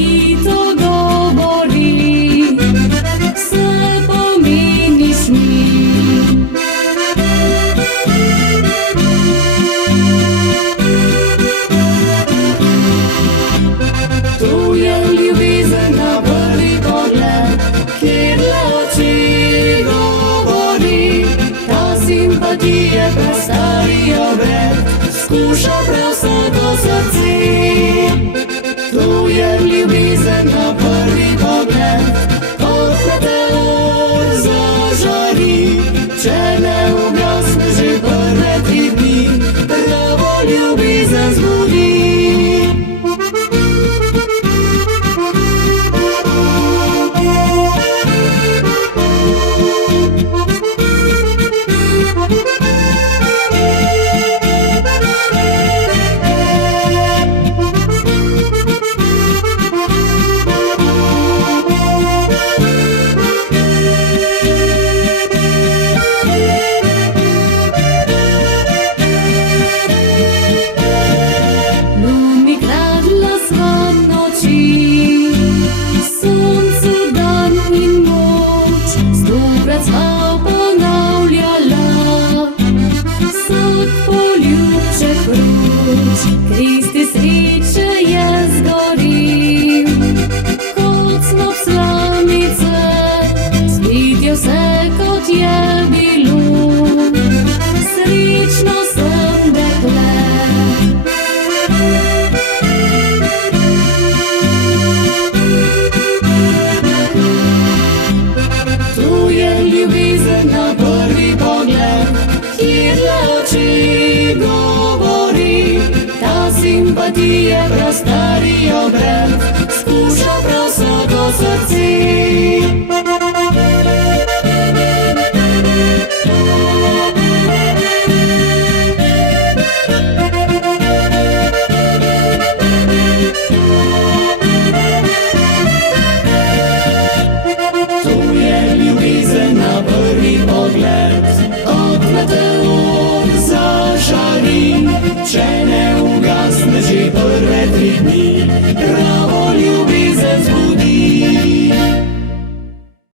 ti to govori, se pomeniš mi. To je ljubezen na prvi pogled, kjer le oči govori, ta simpatija prestari obred, skuša prav vsako srce. To je ljubezen na prvi pogled, kot meteor zažari, če ne ugasne že prve 3 dni, pravo ljubezen zbudi. Kristi sreče je zgoril, kot snop slamice, spet je vse, kot je bilo, srečno sem dekle. To je ljubezen na prvi pogled, kjer le oči govori, ta simpatija prastari obred, skuša prav vsako srce.